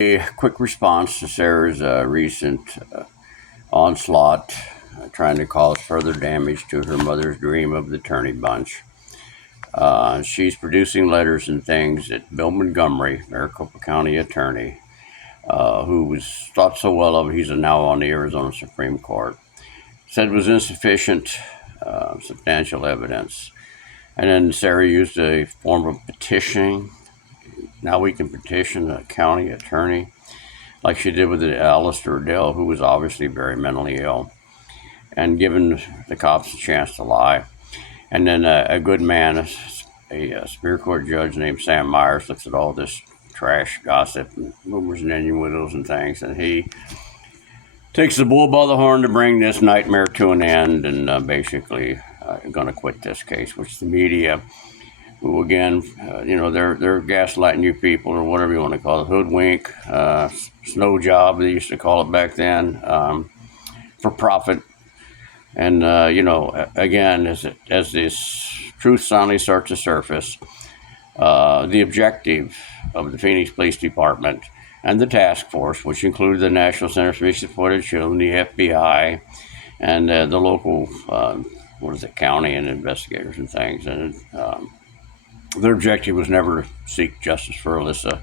A quick response to Sarah's recent onslaught, trying to cause further damage to her mother's dream of the Turney Bunch. She's producing letters and things that Bill Montgomery, Maricopa County attorney, who was thought so well of, he's now on the Arizona Supreme Court, said was insufficient, substantial evidence. And then Sarah used a form of petitioning. Now we can petition a county attorney, like she did with Alistair Dell, who was obviously very mentally ill, and given the cops a chance to lie. And then a good man, a Superior Court judge named Sam Myers, looks at all this trash gossip and rumors and innuendos and things, and he takes the bull by the horn to bring this nightmare to an end, and basically going to quit this case, which the media, who again, they're gaslighting you people, or whatever you want to call it, hoodwink, snow job, they used to call it back then, for profit. And, again, as this truth finally starts to surface, the objective of the Phoenix Police Department and the task force, which included the National Center for Exploited Children, the FBI, and the local, county and investigators and things. And their objective was never to seek justice for Alyssa.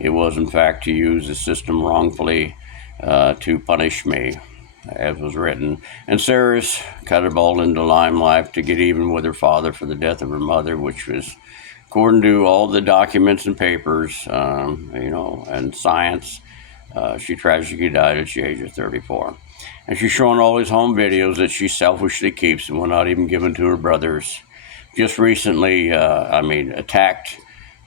It was, in fact, to use the system wrongfully to punish me, as was written. And Sarah's cut it all into limelight to get even with her father for the death of her mother, which was, according to all the documents and papers, and science, she tragically died at the age of 34. And she's showing all these home videos that she selfishly keeps and will not even give them to her brothers. Just recently, attacked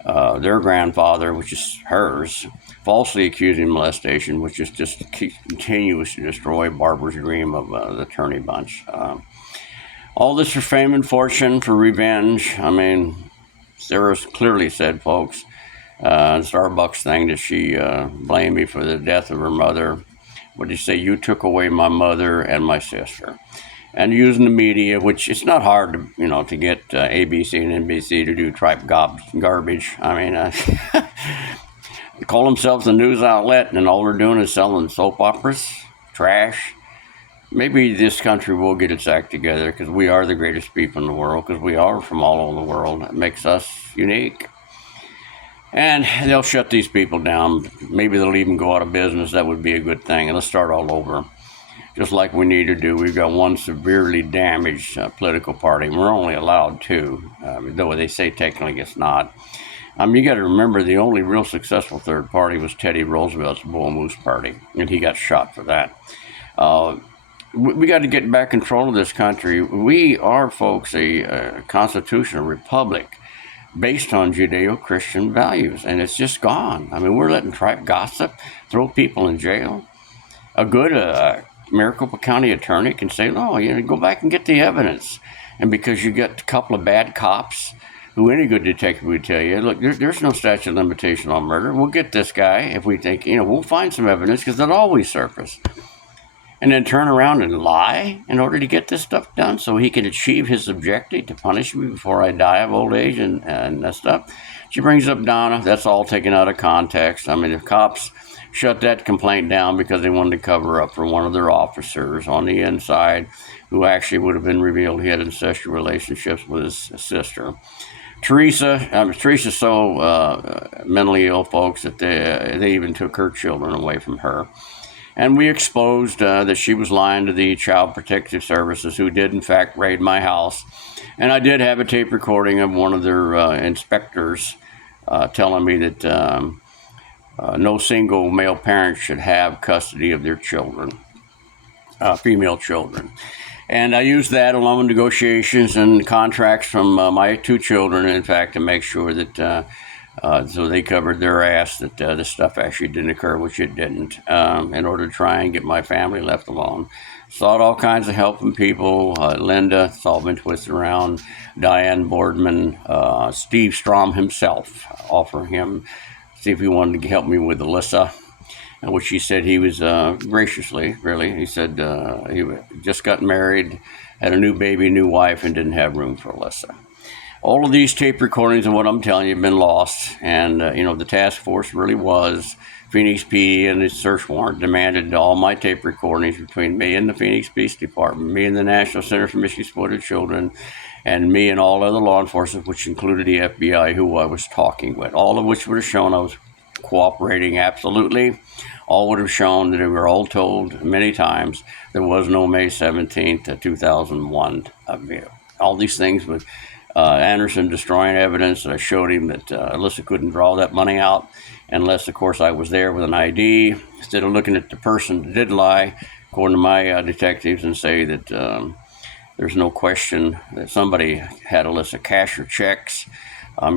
their grandfather, which is hers, falsely accusing molestation, which is just continuous to destroy Barbara's dream of the Turney Bunch. All this for fame and fortune, for revenge. Sarah clearly said, folks, Starbucks thing, that she blamed me for the death of her mother. What did you say? You took away my mother and my sister. And using the media, which it's not hard to get ABC and NBC to do tripe garbage. They call themselves a news outlet, and all they're doing is selling soap operas, trash. Maybe this country will get its act together, because we are the greatest people in the world, because we are from all over the world. That makes us unique. And they'll shut these people down. Maybe they'll even go out of business. That would be a good thing. And let's start all over. Just like we need to do. We've got one severely damaged political party. We're only allowed two, though they say technically it's not. You got to remember, the only real successful third party was Teddy Roosevelt's Bull Moose Party, and he got shot for that. We got to get back control of this country. We are, folks, a constitutional republic based on Judeo-Christian values, and it's just gone. We're letting tripe gossip throw people in jail. A good Maricopa County attorney can say, no, go back and get the evidence. And because you got a couple of bad cops, who any good detective would tell you, look, there's no statute of limitation on murder. We'll get this guy if we think, we'll find some evidence, because it'll always surface. And then turn around and lie in order to get this stuff done so he can achieve his objective to punish me before I die of old age and that stuff. She brings up Donna. That's all taken out of context. The cops shut that complaint down because they wanted to cover up for one of their officers on the inside, who actually would have been revealed he had incestual relationships with his sister. Teresa's so mentally ill, folks, that they even took her children away from her. And we exposed that she was lying to the Child Protective Services, who did, in fact, raid my house. And I did have a tape recording of one of their inspectors telling me that no single male parent should have custody of their children, female children. And I used that along with negotiations and contracts from my two children, in fact, to make sure that so they covered their ass that this stuff actually didn't occur, which it didn't, in order to try and get my family left alone. Sought all kinds of help from people. Linda, it's all been twisted around. Diane Boardman, Steve Strom himself, offering him, see if he wanted to help me with Alyssa, which he said he was graciously, really. He said he just got married, had a new baby, new wife, and didn't have room for Alyssa. All of these tape recordings of what I'm telling you have been lost, and the task force really was Phoenix PD and the search warrant demanded all my tape recordings between me and the Phoenix Police Department, me and the National Center for Missing Exploited Children, and me and all other law enforcement, which included the FBI, who I was talking with, all of which would have shown I was cooperating absolutely. All would have shown that we were all told many times there was no May 17th, 2001 video. All these things with Anderson destroying evidence. I showed him that Alyssa couldn't draw that money out unless, of course, I was there with an ID. Instead of looking at the person that did lie, according to my detectives, and say that there's no question that somebody had Alyssa cash her checks.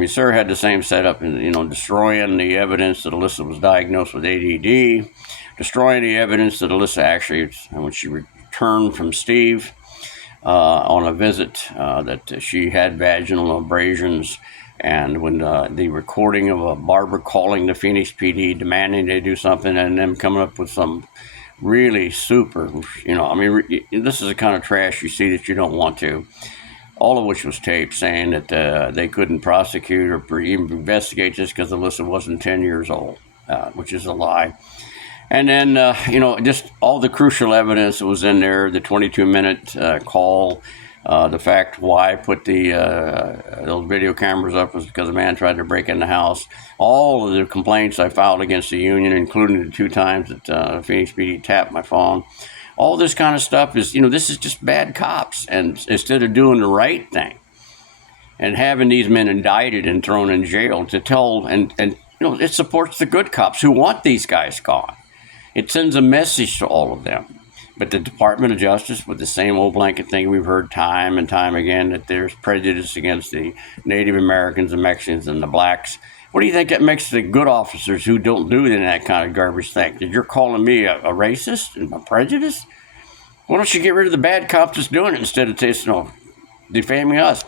Sir had the same setup in, destroying the evidence that Alyssa was diagnosed with ADD, destroying the evidence that Alyssa actually, when she returned from Steve on a visit, that she had vaginal abrasions. And when the recording of Barbara calling the Phoenix PD demanding they do something, and them coming up with some really super, this is the kind of trash you see that you don't want to. All of which was taped, saying that they couldn't prosecute or even investigate this because Alyssa wasn't 10 years old, which is a lie. And then, just all the crucial evidence that was in there, the 22-minute call, the fact why I put those video cameras up was because a man tried to break in the house. All of the complaints I filed against the union, including the 2 times that Phoenix PD tapped my phone. All this kind of stuff is, this is just bad cops. And instead of doing the right thing and having these men indicted and thrown in jail to tell, and it supports the good cops who want these guys gone. It sends a message to all of them. But the Department of Justice, with the same old blanket thing we've heard time and time again, that there's prejudice against the Native Americans, the Mexicans, and the blacks. What do you think that makes the good officers who don't do that kind of garbage think? That you're calling me a racist and a prejudice? Why don't you get rid of the bad cops that's doing it instead of defaming us?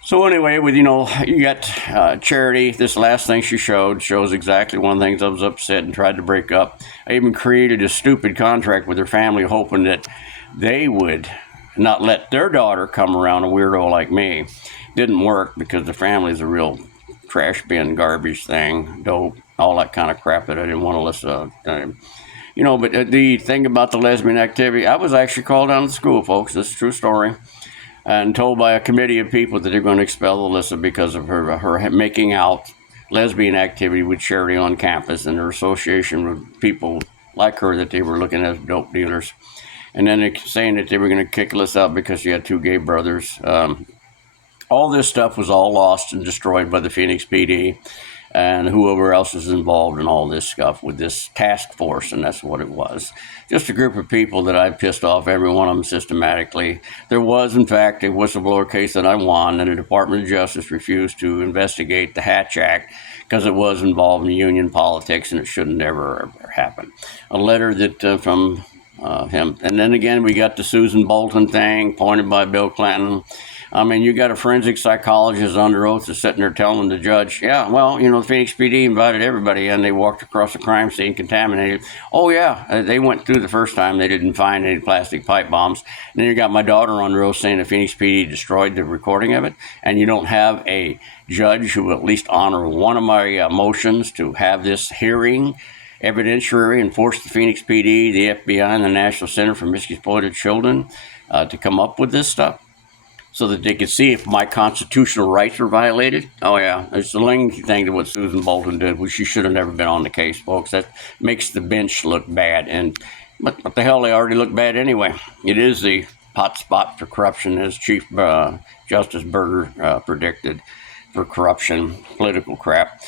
So anyway, with you got Charity. This last thing she shows exactly one of the things I was upset and tried to break up. I even created a stupid contract with her family, hoping that they would not let their daughter come around a weirdo like me. Didn't work because the family's a real trash bin, garbage thing, dope, all that kind of crap that I didn't want to listen to. But the thing about the lesbian activity, I was actually called down to school, folks. This is a true story. And told by a committee of people that they're going to expel Alyssa because of her making out lesbian activity with Charity on campus and her association with people like her that they were looking at as dope dealers. And then they're saying that they were going to kick Alyssa out because she had 2 gay brothers. All this stuff was all lost and destroyed by the Phoenix PD and whoever else is involved in all this stuff with this task force, and that's what it was. Just a group of people that I pissed off, every one of them systematically. There was, in fact, a whistleblower case that I won, and the Department of Justice refused to investigate the Hatch Act because it was involved in union politics, and it should never ever happen. A letter that from him. And then again, we got the Susan Bolton thing, pointed by Bill Clinton. You got a forensic psychologist under oath that's sitting there telling the judge, the Phoenix PD invited everybody in. They walked across the crime scene contaminated. Oh, yeah, they went through the first time. They didn't find any plastic pipe bombs. And then you got my daughter under oath saying the Phoenix PD destroyed the recording of it. And you don't have a judge who will at least honor one of my motions to have this hearing evidentiary and force the Phoenix PD, the FBI, and the National Center for Missing Exploited Children to come up with this stuff, so that they could see if my constitutional rights were violated. Oh, yeah, it's a lengthy thing to what Susan Bolton did, which she should have never been on the case, folks. That makes the bench look bad. But what the hell, they already look bad anyway. It is the hot spot for corruption, as Chief Justice Berger predicted, for corruption, political crap.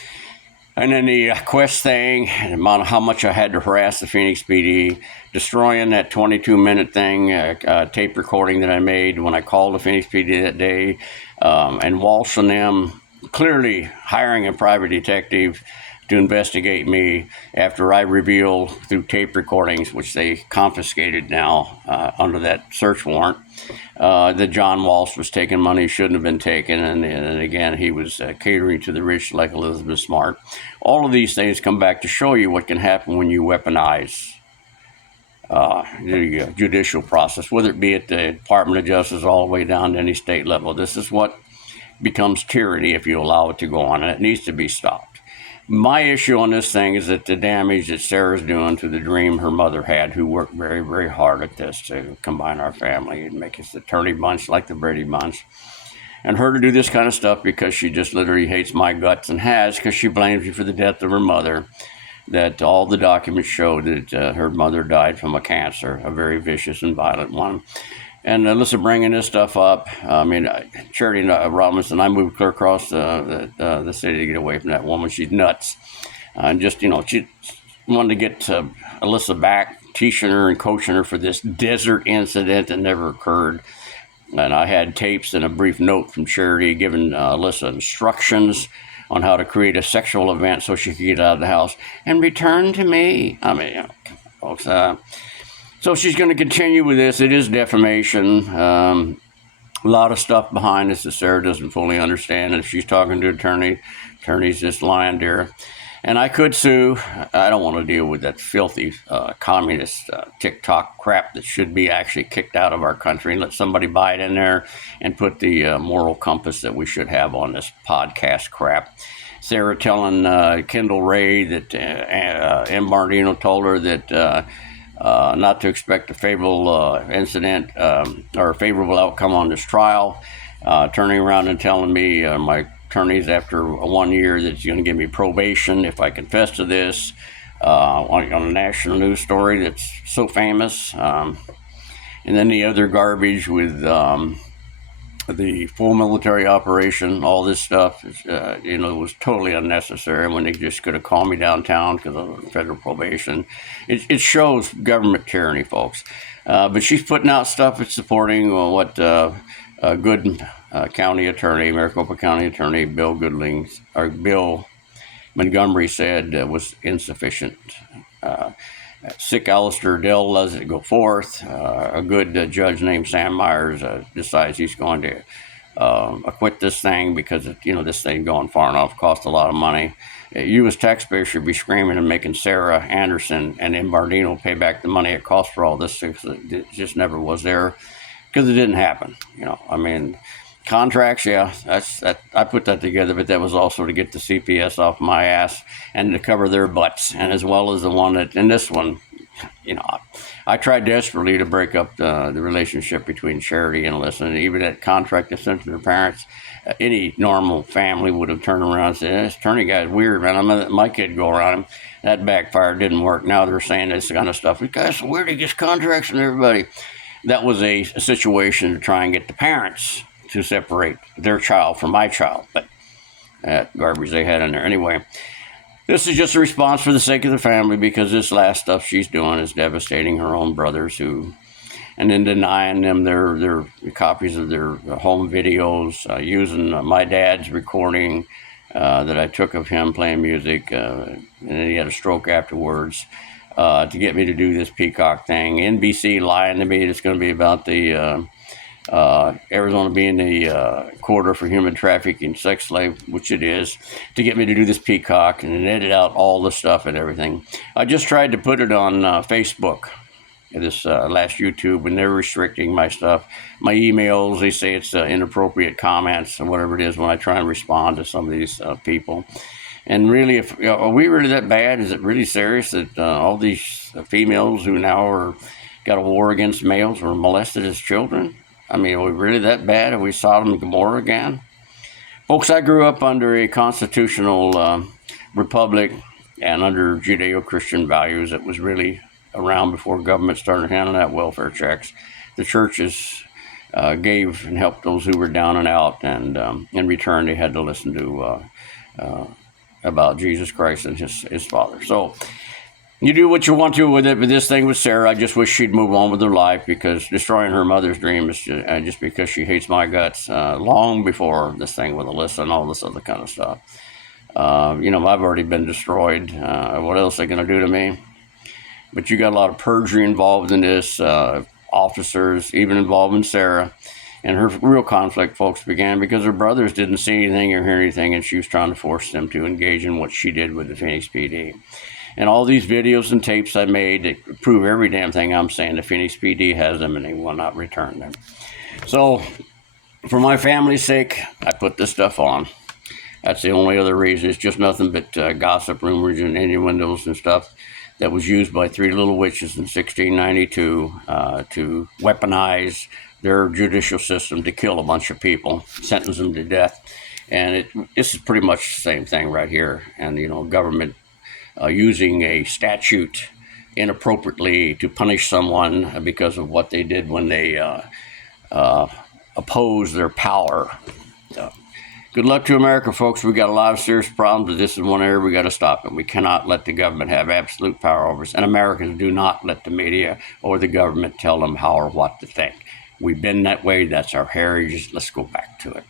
And then the Quest thing, and amount of how much I had to harass the Phoenix PD, destroying that 22-minute thing, tape recording that I made when I called the Phoenix PD that day, and Walsh and them clearly hiring a private detective to investigate me after I revealed through tape recordings, which they confiscated now under that search warrant, that John Walsh was taking money he shouldn't have been taken, and again, he was catering to the rich like Elizabeth Smart. All of these things come back to show you what can happen when you weaponize the judicial process, whether it be at the Department of Justice all the way down to any state level. This is what becomes tyranny if you allow it to go on, and it needs to be stopped. My issue on this thing is that the damage that Sarah's doing to the dream her mother had, who worked very, very hard at this to combine our family and make us the Turny Bunch like the Brady Bunch. And her to do this kind of stuff because she just literally hates my guts and has, because she blames me for the death of her mother. That all the documents show that her mother died from a cancer, a very vicious and violent one. And Alyssa bringing this stuff up, I mean, Charity Robinson, I moved clear across the city to get away from that woman. She's nuts. And just, she wanted to get Alyssa back, teaching her and coaching her for this desert incident that never occurred. And I had tapes and a brief note from Charity giving Alyssa instructions on how to create a sexual event so she could get out of the house and return to me. I mean, folks, so she's going to continue with this. It is defamation. A lot of stuff behind this that Sarah doesn't fully understand. And if she's talking to attorneys just lying to her. And I could sue. I don't want to deal with that filthy communist TikTok crap that should be actually kicked out of our country and let somebody buy it in there and put the moral compass that we should have on this podcast crap. Sarah telling Kendall Ray that M. Bardino told her that not to expect a favorable incident or a favorable outcome on this trial, turning around and telling me my attorneys after 1 year that he's going to give me probation if I confess to this on a national news story that's so famous. And then the other garbage with the full military operation, all this stuff, was totally unnecessary when they just could have called me downtown because of federal probation. It shows government tyranny, folks. But she's putting out stuff that's supporting what good county attorney, Maricopa County Attorney Bill Montgomery said was insufficient. Sick Alistair Dell lets it go forth. A good judge named Sam Myers decides he's going to acquit this thing because this thing going far enough cost a lot of money. You as taxpayers should be screaming and making Sarah Anderson and M. Bardino pay back the money it cost for all this. It just never was there because it didn't happen. Contracts, yeah, I put that together, but that was also to get the CPS off my ass and to cover their butts, and as well as the one that, in this one, I tried desperately to break up the relationship between Charity and Alyssa, and even that contract they sent to their parents. Any normal family would have turned around and said, this attorney guy's weird, man. I'm going to let my kid go around him. That backfired, didn't work. Now they're saying this kind of stuff. This guy's so weird, he gets contracts from everybody. That was a situation to try and get the parents to separate their child from my child, but that garbage they had in there. Anyway, this is just a response for the sake of the family, because this last stuff she's doing is devastating her own brothers, and then denying them their copies of their home videos, using my dad's recording that I took of him playing music, and then he had a stroke afterwards, to get me to do this Peacock thing. NBC lying to me it's going to be about the Arizona being the corridor for human trafficking, sex slave, which it is, to get me to do this Peacock and then edit out all the stuff and everything. I just tried to put it on Facebook, this last YouTube, and they're restricting my stuff, my emails. They say it's inappropriate comments or whatever it is when I try and respond to some of these people. And really, are we really that bad? Is it really serious that all these females who now got a war against males were molested as children? I mean, are we really that bad? Are we Sodom and Gomorrah again? Folks, I grew up under a constitutional republic and under Judeo-Christian values that was really around before government started handing out welfare checks. The churches gave and helped those who were down and out, and in return they had to listen to about Jesus Christ and his Father. So you do what you want to with it, but this thing with Sarah, I just wish she'd move on with her life, because destroying her mother's dream is just because she hates my guts, long before this thing with Alyssa and all this other kind of stuff. I've already been destroyed. What else are they going to do to me? But you got a lot of perjury involved in this, officers, even involving Sarah. And her real conflict, folks, began because her brothers didn't see anything or hear anything, and she was trying to force them to engage in what she did with the Phoenix PD. And all these videos and tapes I made that prove every damn thing I'm saying, the Phoenix PD has them and they will not return them. So, for my family's sake, I put this stuff on. That's the only other reason. It's just nothing but gossip, rumors, and innuendos and stuff that was used by three little witches in 1692 to weaponize their judicial system to kill a bunch of people, sentence them to death. And this is pretty much the same thing right here. And, government using a statute inappropriately to punish someone because of what they did when they oppose their power. Good luck to America, folks. We got a lot of serious problems, but this is one area we got to stop it. We cannot let the government have absolute power over us, and Americans do not let the media or the government tell them how or what to think. We've been that way. That's our heritage. Let's go back to it.